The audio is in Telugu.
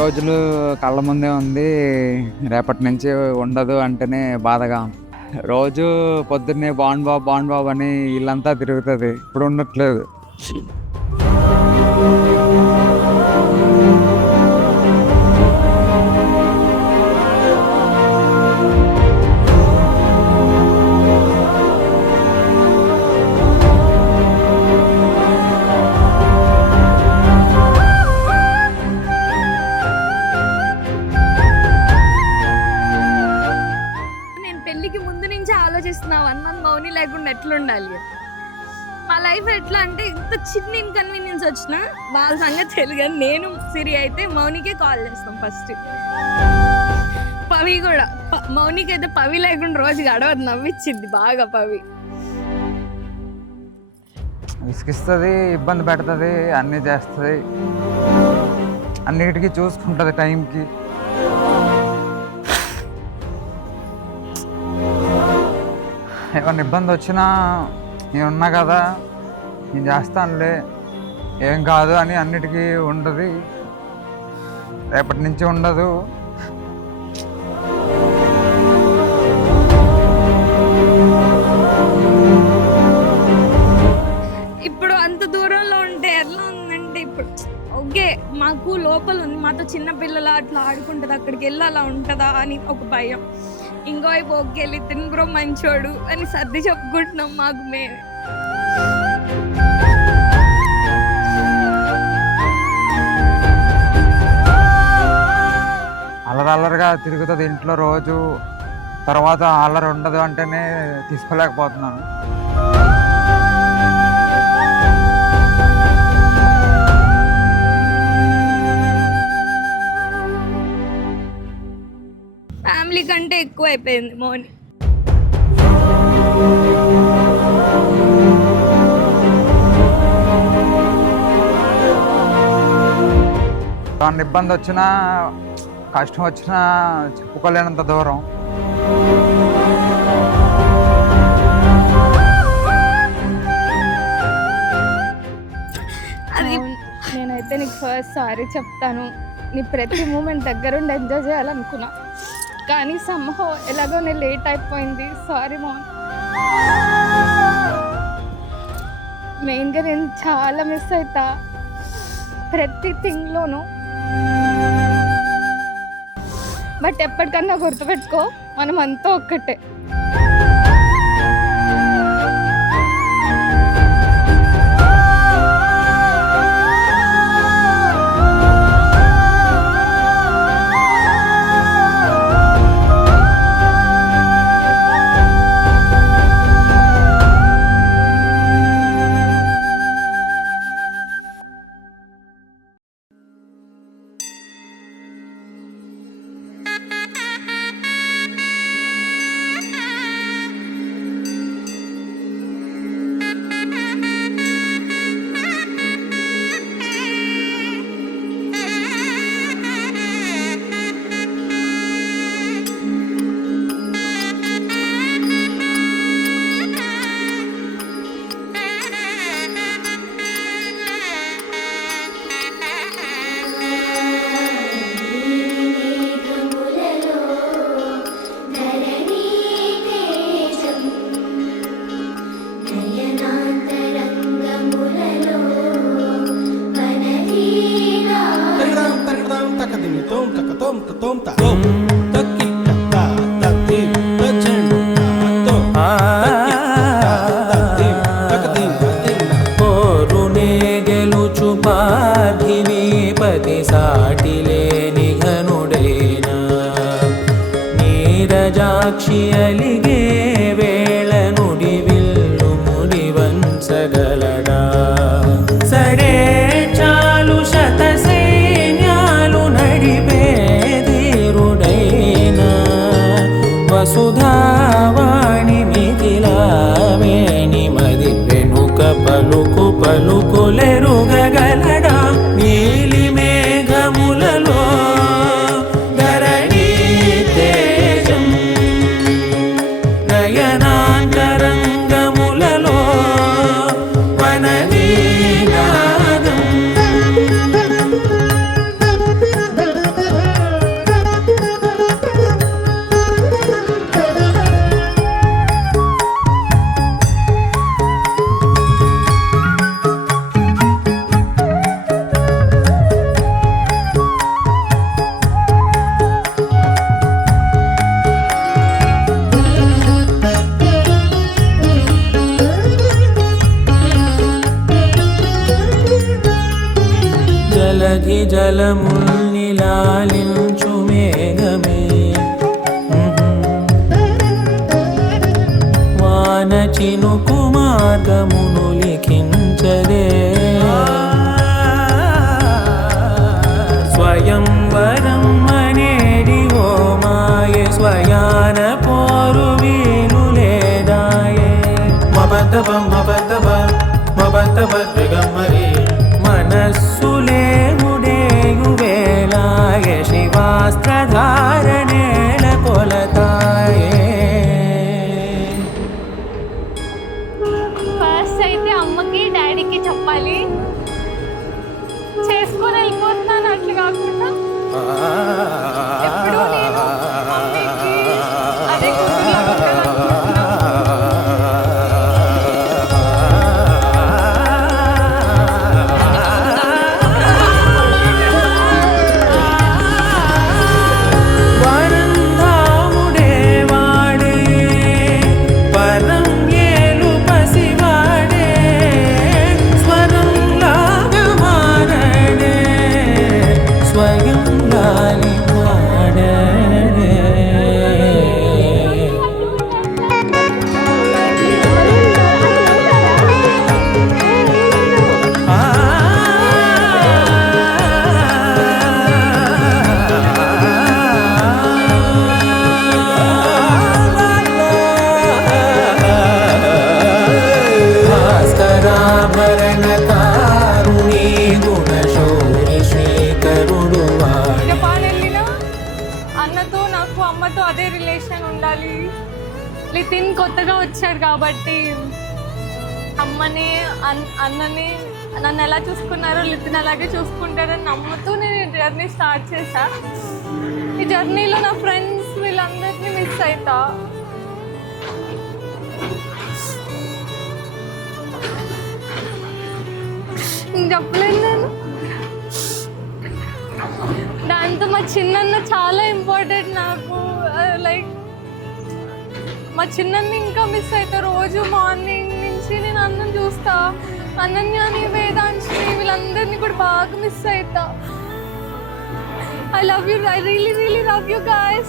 రోజులు కళ్ళ ముందే ఉంది. రేపటి నుంచి ఉండదు అంటేనే బాధగా ఉంది. రోజు పొద్దున్నే బాండ్ బాబు అని ఇల్లంతా తిరుగుతుంది. ఇప్పుడు ఉండట్లేదు. ఆలోచిస్తున్నా 1 month మౌని లేకుండా ఎట్లుండాలి. మా లైఫ్ ఎట్లా అంటే ఇంత చిన్న ఇన్కన్వీనియన్స్ వచ్చినా వాళ్ళ సంగతి తెలియదు. నేను సిరి అయితే మౌనికే కాల్ చేస్తాం ఫస్ట్. పవి కూడా మౌనికి అయితే పవి లేకుండా రోజు గడవదు. నవ్విచ్చింది బాగా పవి. విసిగిస్తుంది, ఇబ్బంది పెడుతుంది, అన్నీ చేస్తుంది, అన్నిటికీ చూసుకుంటుంది టైంకి. ఏమన్నా ఇబ్బంది వచ్చినా నేను ఉన్నా కదా, నేను చేస్తానులే, ఏం కాదు అని అన్నిటికీ ఉండదు. రేపటి నుంచి ఉండదు. ఇప్పుడు అంత దూరంలో ఉంటే ఎలా ఉందంటే, ఇప్పుడు ఓకే మాకు లోపల ఉంది, మాతో చిన్న పిల్లలు అట్లా ఆడుకుంటుంది, అక్కడికి వెళ్ళి అలా ఉంటుందా అని ఒక భయం. ఇంకో వైపు ఓకేళ్ళి తిని బ్రో మంచోడు అని సర్ది చెప్పుకుంటున్నాం మాకు మేము. అల్లరల్లరిగా తిరుగుతుంది ఇంట్లో రోజు. తర్వాత అల్లరి ఉండదు అంటేనే తీసుకోలేకపోతున్నాను. ఫ్యామిలీ కంటే ఎక్కువ అయిపోయింది మౌని. ఏమన్నా ఇబ్బంది వచ్చినా, కష్టం వచ్చినా చెప్పుకోలేనంత దూరం. అది నేనైతే నీకు ఫస్ట్ సారీ చెప్తాను. నీ ప్రతి మూమెంట్ దగ్గరుండి ఎంజాయ్ చేయాలనుకున్నా, కానీ సంహో ఎలాగో నేను లేట్ అయిపోయింది. సారీ మౌన్. మెయిన్గా నేను చాలా మిస్ అవుతా ప్రతి థింగ్లోనూ. బట్ ఎప్పటికన్నా గుర్తుపెట్టుకో, మనం అంతా ఒక్కటే. నీరజాక్షి అలిగే వేళ నుడి విల్లు ముడి వంచగలడా. సడే చాలు శత సైన్యాలు నడిపే ధీరుడైనా, వసుధావాణి మిథిలావేణి మది వెనుక పలుకు పలుకులెరుగగలడా. నీలి మేఘములలో ధరణి తేజం, నయనాంతరంగములలో వననీనాదం. జలముల్ని లాలించు మేఘమే వాన చినుకు మార్గమును లిఖించదే స్వయంవరం అనేడి ఓ మాయే స్వయాన పోరు వీలు లేదాయే మబద్దబ దిగమ్మరి మనస్సులే ముడేయు వేళాయే శివాస్త్రధారణేల కొలతాయే ఫస్ట్ అయితే అమ్మకి డాడీకి చెప్పాలి, చేసుకొని వెళ్ళిపోతున్నాను. అట్లా కాకుండా ఎప్పుడూ నేను మమ్మీకి అదే గుర్తులా ఉండాలనుకుంటున్నా. వరంధాముడే వాడే పరం ఏలు పసివాడే స్వరం లాగా మారడే స్వయం లాలి మాడే భాస్కరాభరణ కారుణీ గుణశౌరి శ్రీకరుడు వాడే జపాన్ వెళ్ళినా అన్నతో నాకు అమ్మతో అదే రిలేషన్ ఉండాలి. లితిన్ కొత్తగా వచ్చాడు కాబట్టి అమ్మని అన్నని నన్ను ఎలా చూసుకున్నారో లితిన్ అలాగే చూసుకుంటారని నమ్ముతూ నేను ఈ జర్నీ స్టార్ట్ చేశా. ఈ జర్నీలో నా ఫ్రెండ్స్ వీళ్ళందరినీ మిస్ అవుతా. ఇంక చెప్పలేను నేను. దాంతో మా చిన్నన్న చాలా ఇంపార్టెంట్ నాకు. లైక్ మా చిన్నన్ని ఇంకా మిస్ అవుతా. రోజు మార్నింగ్ నుంచి నేను అన్నం చూస్తా. అనన్యాని, వేదాంశిని వీళ్ళందరినీ కూడా బాగా మిస్ అవుతా. I love you. I really, really love you guys.